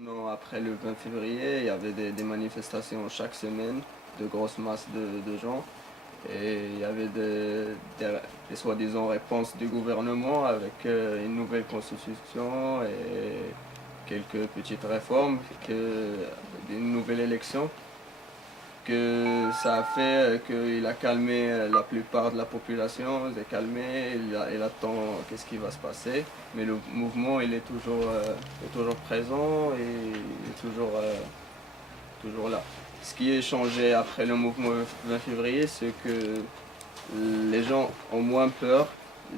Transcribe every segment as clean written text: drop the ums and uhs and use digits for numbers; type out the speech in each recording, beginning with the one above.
Non, après le 20 février, il y avait des manifestations chaque semaine, de grosses masses de gens. Et il y avait des soi-disant réponses du gouvernement avec une nouvelle constitution et quelques petites réformes, une nouvelle élection, que ça a fait qu'il a calmé la plupart de la population, il est calmé, il attend qu'est-ce qui va se passer, mais le mouvement il est toujours présent et il est toujours là. Ce qui est changé après le mouvement 20 février, c'est que les gens ont moins peur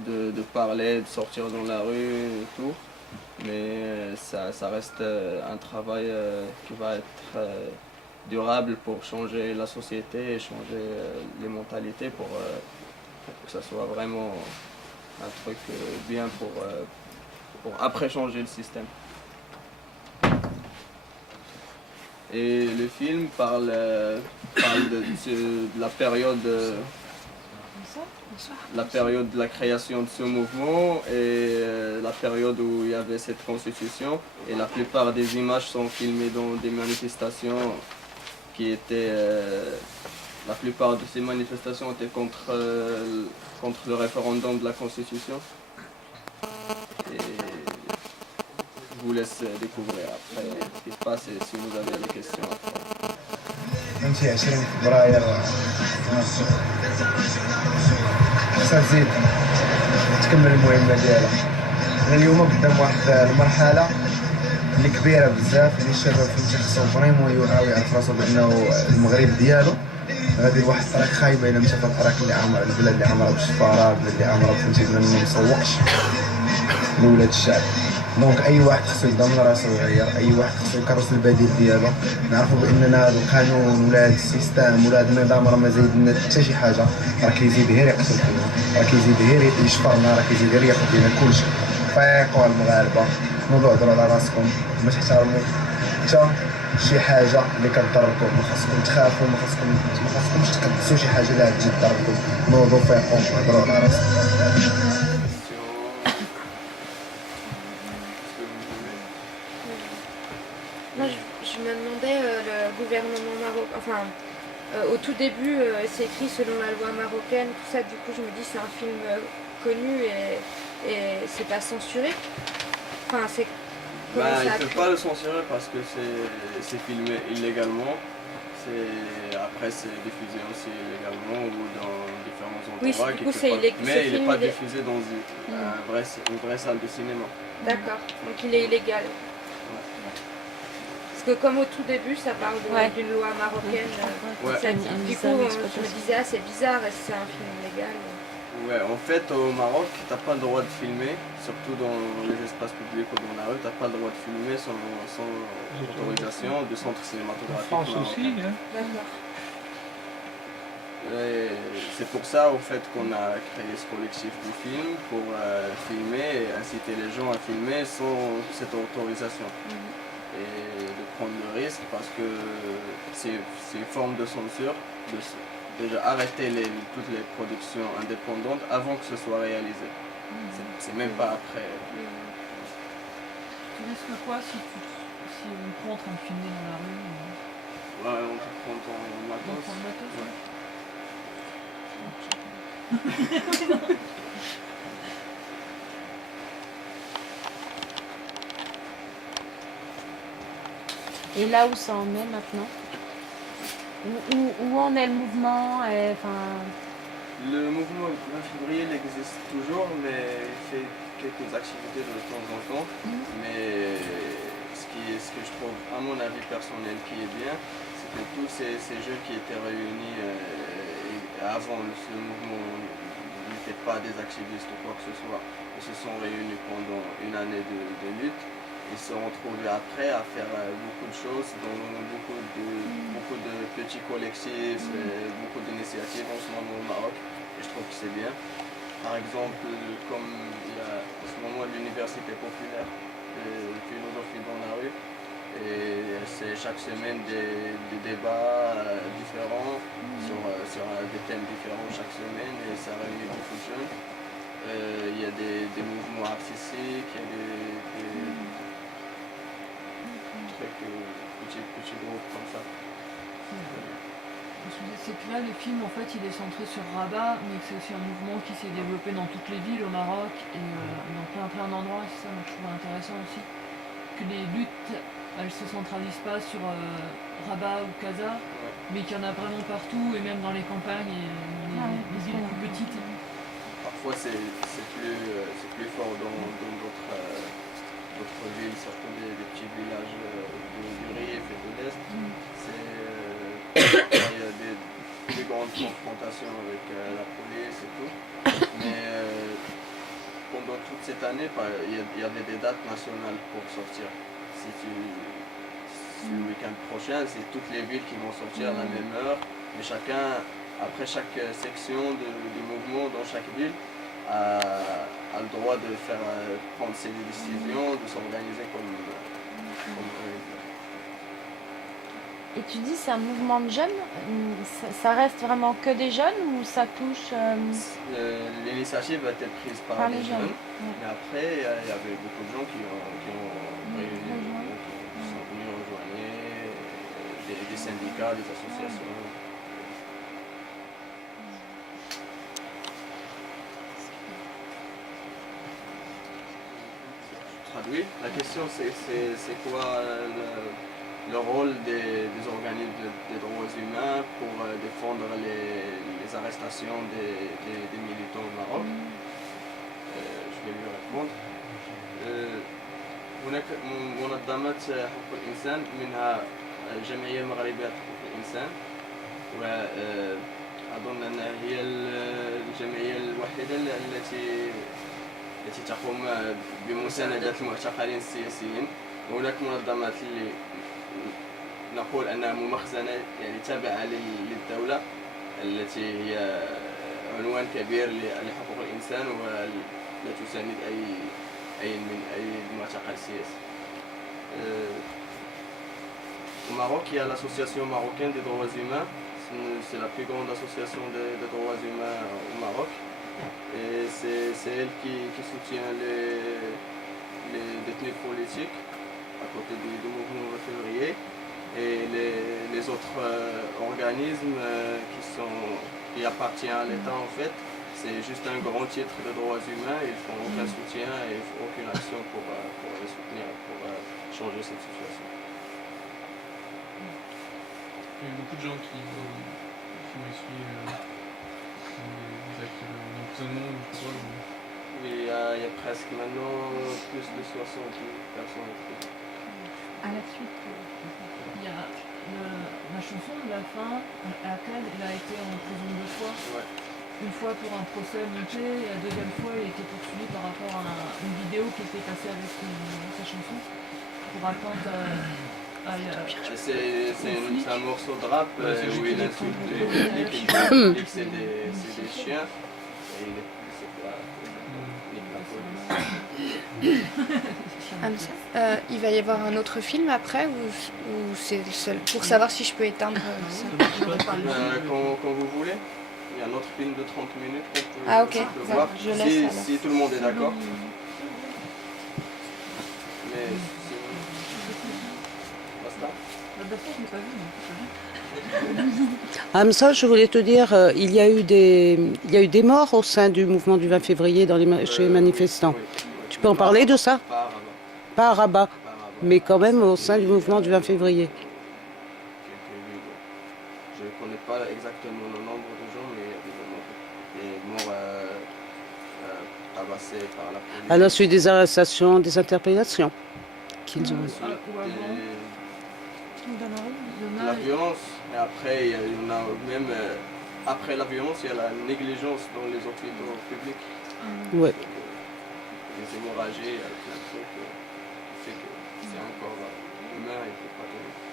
de parler, de sortir dans la rue et tout, mais ça reste un travail qui va être durable pour changer la société et changer les mentalités pour que ça soit vraiment un truc bien pour après changer le système. Et le film parle de la période de la création de ce mouvement et la période où il y avait cette constitution. Et la plupart des images sont filmées dans des manifestations qui étaient... la plupart de ces manifestations étaient contre le référendum de la constitution. Et je vous laisse découvrir après ce qui se passe et si vous avez des questions après. فهمتي 20 فبراير خصها تزيد تكمل المهمة ديالها. أنا اليوم قدام واحد المرحلة اللي كبيرة بزاف، اللي الشباب فهمتي خصو فريمون يوعى ويعرف راسو بأنه المغرب ديالو غادي لواحد الطريق خايبة إلا مشى في الطريق اللي عامرة البلاد اللي عامرة بالشفارة، البلاد اللي عامرة فهمتي بأنه ما مسوقش لولاد الشعب. دونك اي واحد خصو يبدا من راسو يغير، اي واحد خصو يكرس البديل ديالو. نعرفوا باننا هذا القانون ولا هذا السيستم ولا هذا النظام راه ما زايد لنا حتى شي حاجه، راه كيزيد غير يقتل فينا، راه كيزيد غير يشفرنا، راه كيزيد غير ياخذ لنا كلشي. فيقوا المغاربه، نوضوا هضروا على راسكم، ما تحترموا حتى شي حاجه اللي كتضركم، ما خاصكم تخافوا، ما خاصكمش تقدسوا شي حاجه اللي غتجي تضركم. نوضوا فيقوا هضروا على راسكم. Moi, je me demandais, le gouvernement marocain, enfin, au tout début, c'est écrit selon la loi marocaine, tout ça, du coup, je me dis, c'est un film connu et c'est pas censuré. Enfin, c'est. Ben, il ne peut pas le censurer parce que c'est filmé illégalement. Après, c'est diffusé aussi illégalement ou dans différents endroits. Oui, du coup, c'est illégal. Mais il n'est pas diffusé dans une vraie salle de cinéma. D'accord, donc il est illégal. Parce que comme au tout début, ça parle d'une loi marocaine. Du coup, je me disais, ah, c'est bizarre, est-ce que c'est un film illégal? Ouais, en fait, au Maroc, t'as pas le droit de filmer, surtout dans les espaces publics ou dans la rue, t'as pas le droit de filmer sans autorisation du centre cinématographique. En France aussi, hein. D'accord. C'est pour ça, au fait, qu'on a créé ce collectif du film pour filmer et inciter les gens à filmer sans cette autorisation. Et de prendre le risque parce que c'est une forme de censure. Déjà arrêter toutes les productions indépendantes avant que ce soit réalisé. C'est même pas après. Tu risques quoi si on prend en train de filmer dans la rue Ouais, on te prend ton matos. On prend le matos, ouais. Et là où ça en est maintenant? Où en est le mouvement? Le mouvement 20 février il existe toujours, mais il fait quelques activités de temps en temps. Mais ce que je trouve, à mon avis personnel, qui est bien, c'est que tous ces jeunes qui étaient réunis avant ce mouvement n'étaient pas des activistes ou quoi que ce soit. Ils se sont réunis pendant une année de lutte. Ils se sont retrouvés après à faire beaucoup de choses, dans beaucoup de petits collectifs, beaucoup d'initiatives en ce moment au Maroc. Et je trouve que c'est bien. Par exemple, comme il y a en ce moment l'université populaire de philosophie dans la rue, et c'est chaque semaine des débats différents sur des thèmes différents chaque semaine et ça réunit beaucoup de jeunes. Il y a des mouvements artistiques, il y a quelques petits groupes comme ça. C'est que là, le film, en fait, il est centré sur Rabat, mais que c'est aussi un mouvement qui s'est développé dans toutes les villes au Maroc et dans plein d'endroits. Et c'est ça, moi, je trouve intéressant aussi. Que les luttes, elles se centralisent pas sur Rabat ou Casa, mais qu'il y en a vraiment partout, et même dans les campagnes et les villes plus petites. Parfois, c'est plus fort dans d'autres villes, surtout des petits villages du Rif et de l'Est. Il y a des grandes confrontations avec la police et tout. Mais pendant toute cette année, il y avait des dates nationales pour sortir. Le week-end prochain, c'est toutes les villes qui vont sortir à la même heure. Mais chacun, après chaque section du mouvement dans chaque ville, a le droit de prendre ses décisions, de s'organiser comme eux. Et tu dis c'est un mouvement de jeunes, ça reste vraiment que des jeunes ou ça touche L'initiative a été prise par les jeunes, mais après il y avait beaucoup de gens qui sont venus rejoindre des syndicats, des associations. Traduit. La question c'est quoi le rôle des organismes des droits humains pour défendre les arrestations des militants au Maroc. Je vais lui répondre. هناك منظمات حقوق الإنسان منها الجمعية المغربية لحقوق الإنسان وأظن أنها هي الجمعية الوحيدة التي تقوم بمساندة المعتقلين السياسيين. وهناك منظمات اللي نقول أنها ممخزنة يعني تابعة للدولة التي هي عنوان كبير لحقوق الإنسان ولا تساند أي معتقل سياسي. Au Maroc, il y a l'association marocaine des droits humains. C'est la plus grande association des droits humains au Maroc. Et c'est elle qui soutient les détenus politiques à côté du mouvement 20 février. Et les autres organismes qui appartiennent à l'État en fait, c'est juste un grand titre de droits humains, ils ne font aucun soutien et aucune action pour les soutenir, pour changer cette situation. Il y a beaucoup de gens qui ont essuyé des actes d'emprisonnement ou je sais pas. Oui, il y a presque maintenant plus de 60 personnes. À la suite, il y a la chanson de la fin à laquelle il a été en prison 2 fois. Ouais. Une fois pour un procès monté et la deuxième fois il a été poursuivi par rapport à une vidéo qui était passée avec sa chanson pour atteinte c'est un morceau de rap où il insulte les publics, il dit que c'est des chiens et il il va y avoir un autre film après ou c'est le seul pour savoir si je peux éteindre ça. Quand vous voulez. Il y a un autre film de 30 minutes qu'on peut voir. Je laisse, si tout le monde est d'accord. Mais basta. Hamza, je voulais te dire, il y a eu des morts au sein du mouvement du 20 février chez les manifestants. Oui. Tu peux en parler de ça? Pas à Rabat. Pas à Rabat, mais quand même au sein du mouvement du 20 février. Je ne connais pas exactement le nombre de gens, mais il y a des morts tabassés par la police. À la suite des arrestations, des interpellations qu'ils ont. La violence, et après, il y en a même après la violence, il y a la négligence dans les hôpitaux publics. Ouais. Les hémorragies, il y a plein de trucs qui fait que c'est encore humain et c'est pas terrible.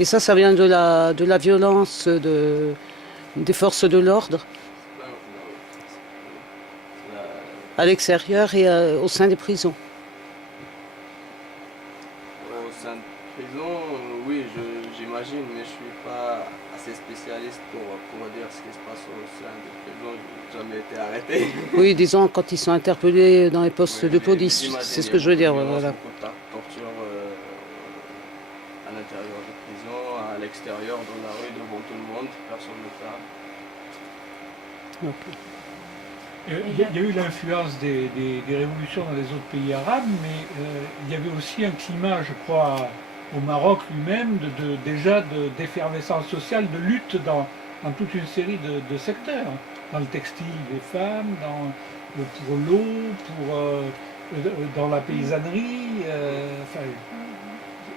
Et ça vient de la violence des forces de l'ordre à l'extérieur et au sein des prisons. Au sein de prison, oui, j'imagine, mais je ne suis pas assez spécialiste pour dire ce qui se passe au sein des prisons. Je n'ai jamais été arrêté. Oui, disons quand ils sont interpellés dans les postes de police, c'est ce que je veux dire. Beaucoup de Voilà. torture l'extérieur, dans la rue, devant tout le monde, personne ne parle. Ok. Il y a eu l'influence des révolutions dans les autres pays arabes, mais il y avait aussi un climat, je crois, au Maroc lui-même, déjà d'effervescence sociale, de lutte dans toute une série de secteurs. Dans le textile, les femmes, pour l'eau, dans la paysannerie. Enfin,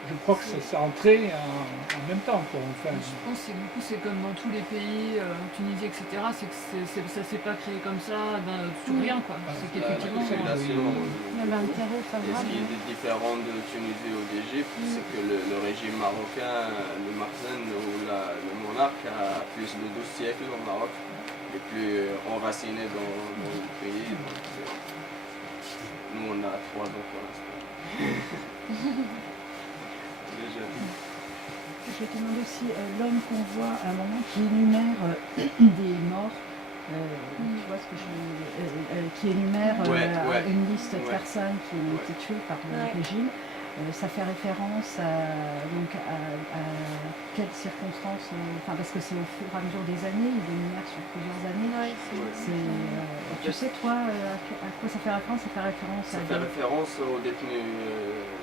je crois que ça entrait en même temps, quoi. Enfin, Je pense que c'est comme dans tous les pays, Tunisie, etc. C'est que ça s'est pas créé comme ça, sur rien, quoi. C'est qu'effectivement. La population, Il y avait un terreau et ce favorable. qui est différent de Tunisie ou d'Égypte, c'est que le régime marocain, le Marzen ou le monarque a plus de 12 siècles au Maroc, les plus enracinés dans le pays. Donc, nous, on a 3 ans pour l'instant. Déjà. Je vais te demander aussi l'homme qu'on voit à un moment qui énumère des morts, tu vois ce que qui énumère Ouais. une liste de Ouais. personnes qui ont été tuées par le régime. Ça fait référence à quelles circonstances, parce que c'est au fur et à mesure des années, il énumère sur plusieurs années. Ouais, Tu sais, toi, à quoi ça fait référence? Ça fait référence Ça fait référence aux détenus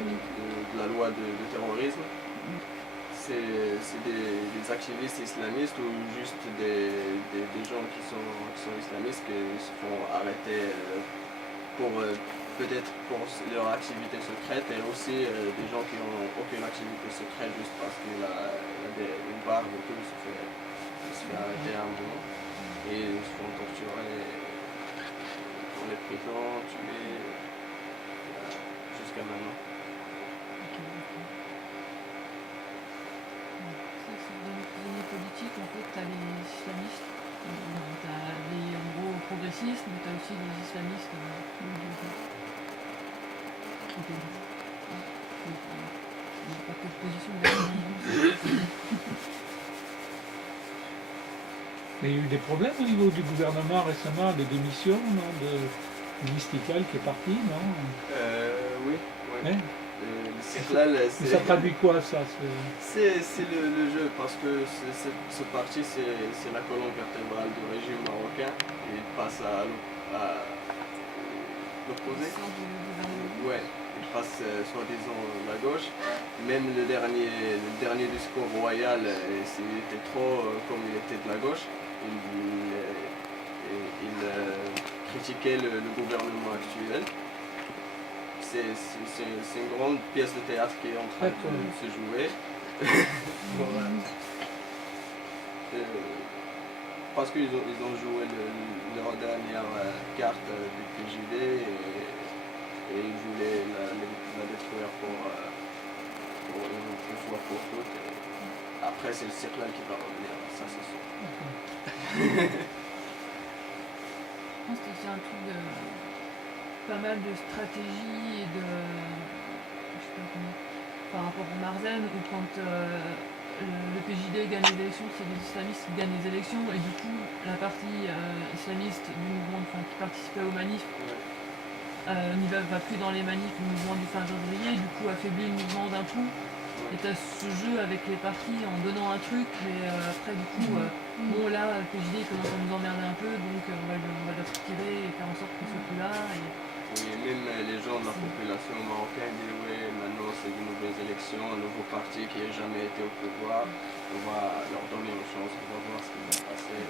de la loi de terrorisme. C'est des activistes islamistes ou juste des gens qui sont islamistes qui se font arrêter peut-être pour leur activité secrète et aussi des gens qui n'ont aucune activité secrète juste parce qu'il y a une barbe et tout, il se fait arrêter à un moment et ils se font torturer dans les prisons, tuer jusqu'à maintenant. Dans les prisonniers politiques, en fait, tu as les islamistes, tu as les en gros progressistes, mais tu as aussi les islamistes. Pas que de position de il y a eu des problèmes au niveau du gouvernement récemment, des démissions, non, de Mystical qui est parti, non? Oui. Hein? Ça traduit quoi, ça? C'est le jeu, parce que ce parti, c'est la colonne vertébrale du régime marocain. Il passe à l'opposé. Ouais, il passe soi-disant la gauche. Même le dernier discours royal, c'était trop comme il était de la gauche. Il critiquait le gouvernement actuel. C'est une grande pièce de théâtre qui est en train de se jouer. Parce qu'ils ont joué leur dernière carte du PJD et ils voulaient la détruire pour une fois pour toutes. Après, c'est le Circlal qui va revenir, ça c'est sûr. Je pense que c'est un truc de pas mal de stratégie et de je sais pas comment, par rapport au Marzen où quand le PJD gagne les élections, c'est les islamistes qui gagnent les élections et du coup la partie islamiste du mouvement qui participait aux manifs n'y va plus dans les manifs du mouvement du fin février, du coup affaiblit le mouvement d'un coup. Et t'as ce jeu avec les partis en donnant un truc, mais après du coup, bon là, le PJD commence à nous emmerder un peu, donc on va le retirer et faire en sorte qu'il ne soit plus là. Oui, même les gens de la population marocaine disent oui, maintenant c'est de nouvelles élections, un nouveau parti qui n'a jamais été au pouvoir, on va leur donner une chance, on va voir ce qui va se passer.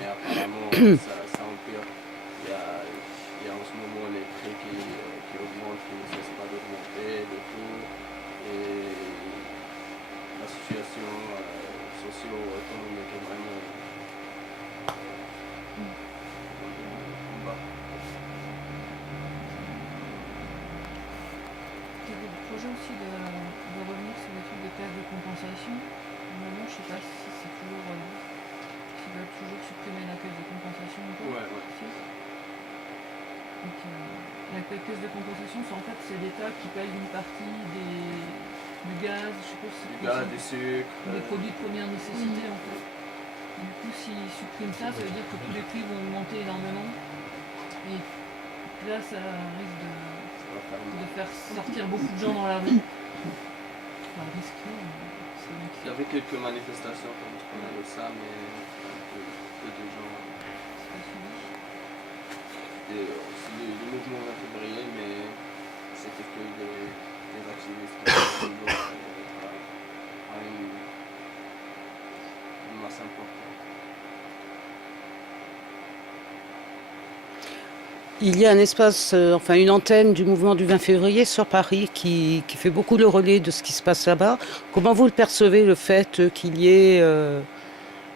Mais apparemment, ça empire. Il y a en ce moment les prix qui augmentent, qui ne cessent pas d'augmenter, de tout. Et la situation socio-économique est vraiment en bas. Il y avait le projet aussi de revenir sur les trucs de caisse de compensation. Normalement, je ne sais pas si c'est toujours. S'ils veulent toujours supprimer la caisse de compensation ou pas. Ouais. Si. Donc, la caisse de compensation, c'est l'État qui paye une partie du gaz, je sais pas si Du gaz, du sucre. des produits de première nécessité en fait. Du coup, s'ils suppriment ça, ça veut dire que tous les prix vont augmenter énormément. Et là, ça risque de faire sortir beaucoup de gens dans la rue. Enfin, risque, non, Donc, Il y avait quelques manifestations comme tu connais de ça, mais peu de gens. c'est pas suivi. Et aussi le mouvement 20 février, mais c'était que des activistes qui à une masse importante. Il y a un espace, enfin une antenne du mouvement du 20 février sur Paris qui fait beaucoup le relais de ce qui se passe là-bas. Comment vous le percevez, le fait qu'il y ait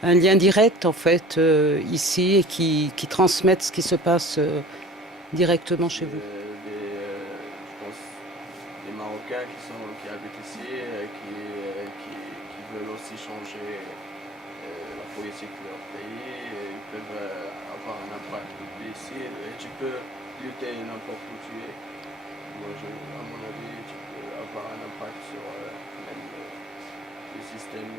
un lien direct en fait ici et qui transmette ce qui se passe directement chez vous? Je pense des Marocains qui habitent ici, qui veulent aussi changer la politique de leur pays. Ils peuvent avoir un impact ici et tu peux lutter n'importe où tu es. À mon avis, tu peux avoir un impact sur même le système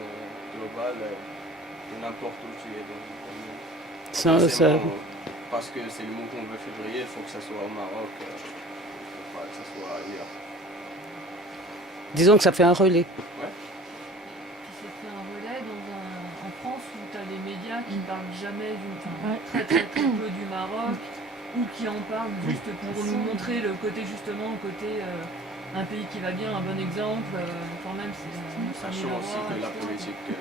global de n'importe où tu es dans le monde. Forcément, parce que c'est le mouvement 20 février, il faut que ça soit au Maroc, il ne faut pas que ça soit ailleurs. Disons que ça fait un relais. Ouais. Puis c'est fait un relais en France où tu as les médias qui ne parlent jamais très peu du Maroc ou qui en parlent juste pour nous montrer le côté un pays qui va bien, un bon exemple. Quand même, Sachant aussi que la politique de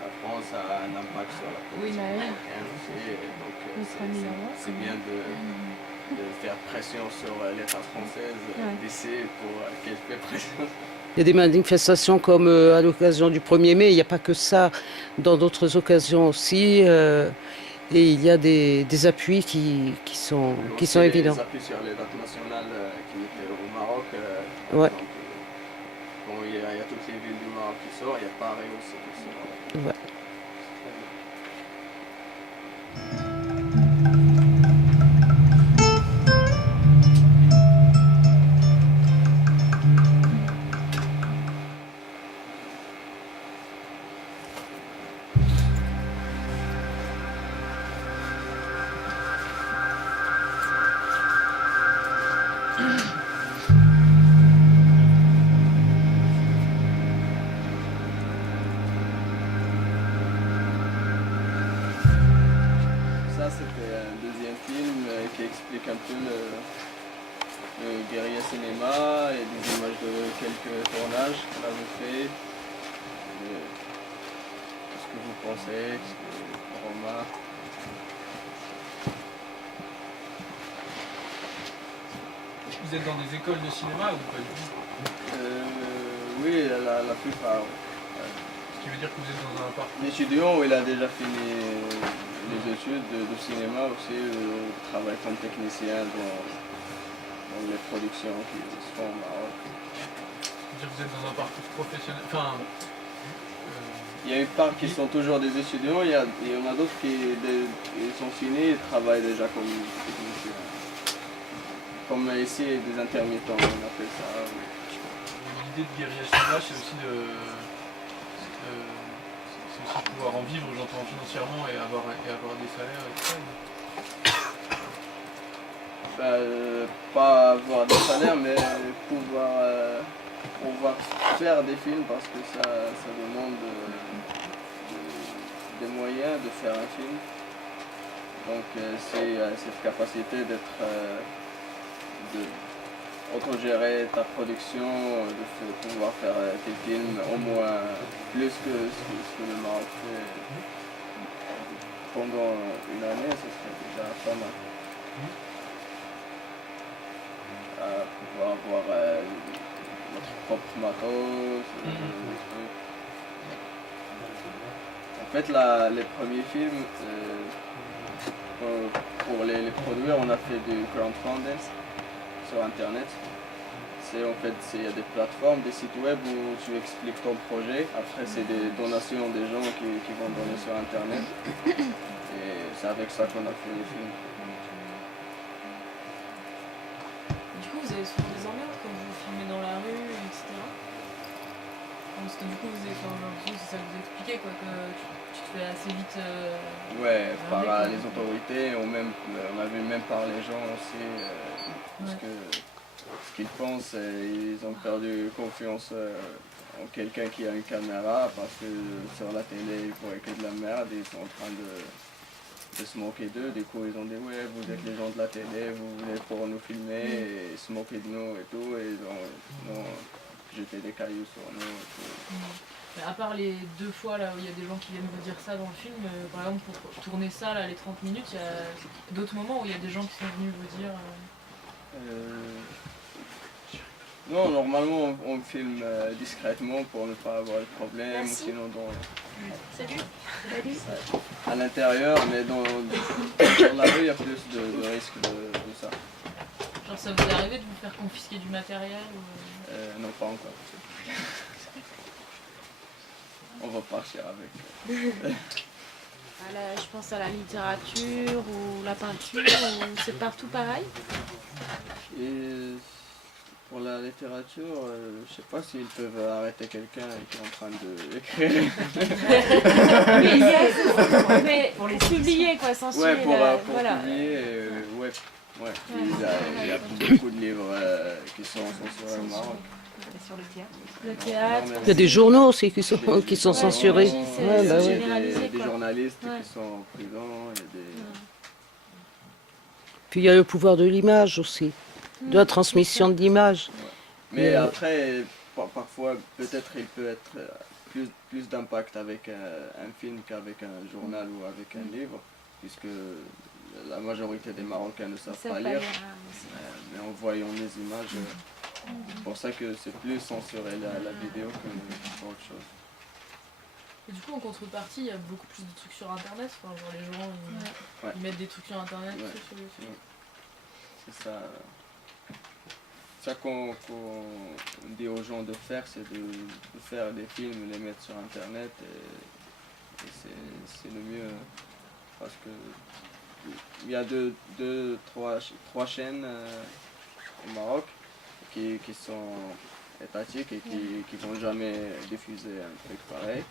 la France a un impact sur la politique marocaine aussi, donc c'est bien de faire pression sur l'État français d'ici pour qu'elle fait pression. Il y a des manifestations comme à l'occasion du 1er mai, il n'y a pas que ça, dans d'autres occasions aussi, et il y a des appuis qui sont évidents. Des appuis sur les dates nationales qui étaient au Maroc. Ouais. Donc, bon, il y a toutes les villes du Maroc qui sortent, il y a Paris aussi qui sort. Ouais. Ça, c'était un deuxième film qui explique un peu le guérilla cinéma et des images de quelques tournages qu'on avait fait. Qu'est-ce que vous pensez? Romain? Vous êtes dans des écoles de cinéma ou pas du tout? Oui, la plupart. Ce qui veut dire que vous êtes dans un parc. L'étudiant, il a déjà fini les études de cinéma aussi, travaille comme technicien dans les productions qui se font au Maroc. C'est-à-dire que vous êtes dans un parcours professionnel. Enfin, il y a une part qui sont toujours des étudiants, il y en a d'autres qui ils sont finis et travaillent déjà comme techniciens. Comme ici, des intermittents, on appelle ça. L'idée de guérilla cinéma, c'est aussi pouvoir en vivre, j'entends, financièrement et avoir des salaires et tout ça. Pas avoir des salaires, mais pouvoir faire des films parce que ça demande des moyens de faire un film. Donc c'est cette capacité de autogérer ta production, de pouvoir faire tes films au moins plus que ce que le Maroc fait pendant une année, ce serait déjà pas mal. Pouvoir avoir notre propre matos. En fait, les premiers films, pour les produire, on a fait du crowdfunding sur internet. Il y a des plateformes, des sites web où tu expliques ton projet. Après, c'est des donations des gens qui vont donner sur internet. Et c'est avec ça qu'on a fait les films. Du coup, vous avez souvent des emmerdes quand vous filmez dans la rue, etc. Parce que du coup, c'est ça que vous expliquez, quoi, que tu te fais assez vite. Ouais, par les autorités, on a vu même par les gens aussi, parce que ce qu'ils pensent, ils ont perdu confiance quelqu'un qui a une caméra, parce que sur la télé ils voient que de la merde, ils sont en train de se moquer d'eux. Du coup ils ont dit ouais, vous êtes les gens de la télé, vous voulez pour nous filmer et se moquer de nous et tout, et ils ont jeté des cailloux sur nous et tout. Mais à part les 2 fois là où il y a des gens qui viennent vous dire ça dans le film, par exemple pour tourner ça là, les 30 minutes, il y a d'autres moments où il y a des gens qui sont venus vous dire Non, normalement on filme discrètement pour ne pas avoir de problème, ou Merci. sinon Salut. à l'intérieur, mais sur la rue il y a plus de risques de ça. genre ça vous est arrivé de vous faire confisquer du matériel ou... Non, pas encore. On va partir avec. Je pense à la littérature ou la peinture, ou c'est partout pareil. Et pour la littérature, je sais pas s'ils peuvent arrêter quelqu'un qui est en train d'écrire. Mais pour publier quoi, censurer. Ouais, pour voilà. publier, ouais. Il y a beaucoup de livres qui sont censurés au Maroc. Sur le théâtre. Le théâtre. Il y a des journaux aussi qui sont censurés. c'est Ouais, bah Il y ouais. a généralisé, des quoi. journalistes Ouais. qui sont en prison. Il y a des... Puis il y a le pouvoir de l'image aussi, de la transmission de l'image. Mais après, parfois, peut-être il peut être plus d'impact avec un film qu'avec un journal ou avec un livre, puisque la majorité des Marocains ne savent pas lire. Mais en voyant les images, c'est pour ça que c'est plus censuré la vidéo qu'autre chose. Et du coup en contrepartie il y a beaucoup plus de trucs sur internet, enfin, genre les gens Ouais. ils mettent des trucs sur internet, Ouais. tout sur YouTube. C'est ça qu'on dit aux gens de faire, c'est de faire des films, les mettre sur internet, et c'est le mieux, parce que il y a trois chaînes au Maroc qui sont étatiques et qui vont jamais diffuser un truc pareil.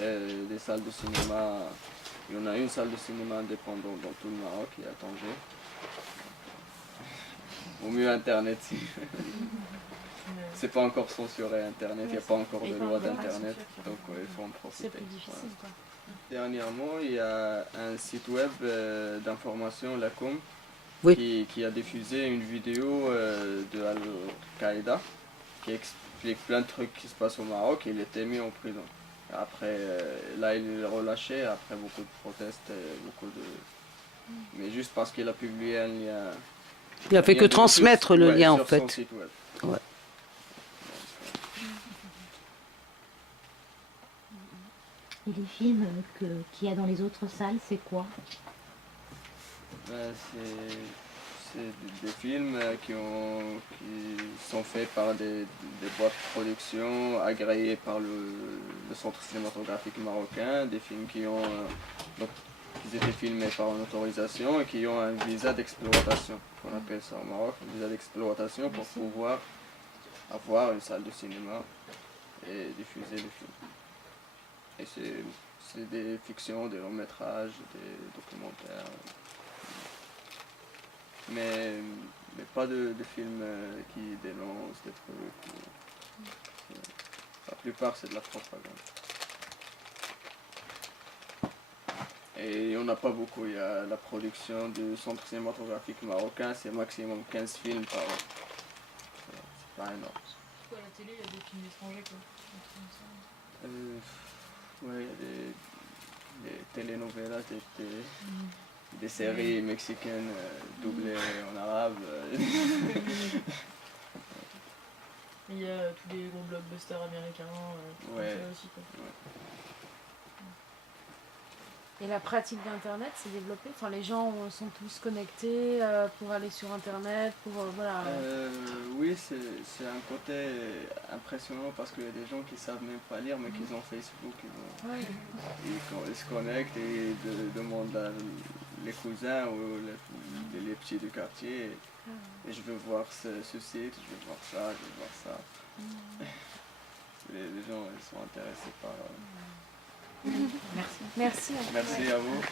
Et les salles de cinéma, il y en a une salle de cinéma indépendante dans tout le Maroc, qui est à Tanger. Au mieux internet. C'est pas encore censuré internet, il n'y a pas encore de loi d'internet, donc il faut en profiter. C'est plus difficile quoi. Dernièrement, il y a un site web d'information, Lacom, Oui. qui a diffusé une vidéo de Al-Qaïda qui explique plein de trucs qui se passent au Maroc. Il était mis en prison. Après, là, il est relâché après beaucoup de protestes, mais juste parce qu'il a publié un lien. Il a fait que transmettre le lien en sur fait. son site web. Ouais. Et les films qu'il y a dans les autres salles, c'est quoi? C'est des films qui sont faits par des boîtes de production agréées par le Centre cinématographique marocain, des films qui étaient filmés par une autorisation et qui ont un visa d'exploitation, qu'on appelle ça au Maroc, un visa d'exploitation pour pouvoir avoir une salle de cinéma et diffuser les films. Et c'est des fictions, des longs métrages, des documentaires. Mais pas de films qui dénoncent des trucs. La plupart c'est de la propagande. Et il n'y en a pas beaucoup. Il y a la production du Centre cinématographique marocain, c'est maximum 15 films par an. C'est pas énorme. À la télé il y a des films étrangers quoi. Ouais, il y a des telenovelas, des séries mexicaines doublées en arabe. Il y a tous les gros blockbusters américains Ouais. aussi quoi. Et la pratique d'Internet s'est développée. Enfin, les gens sont tous connectés pour aller sur Internet, pour voilà. Oui, c'est un côté impressionnant parce qu'il y a des gens qui savent même pas lire, mais qui ont Facebook, ils se connectent et demandent les cousins ou les petits du quartier. Et je veux voir ce site, je veux voir ça, je veux voir ça. Les gens ils sont intéressés par... Merci. Merci. Merci à vous.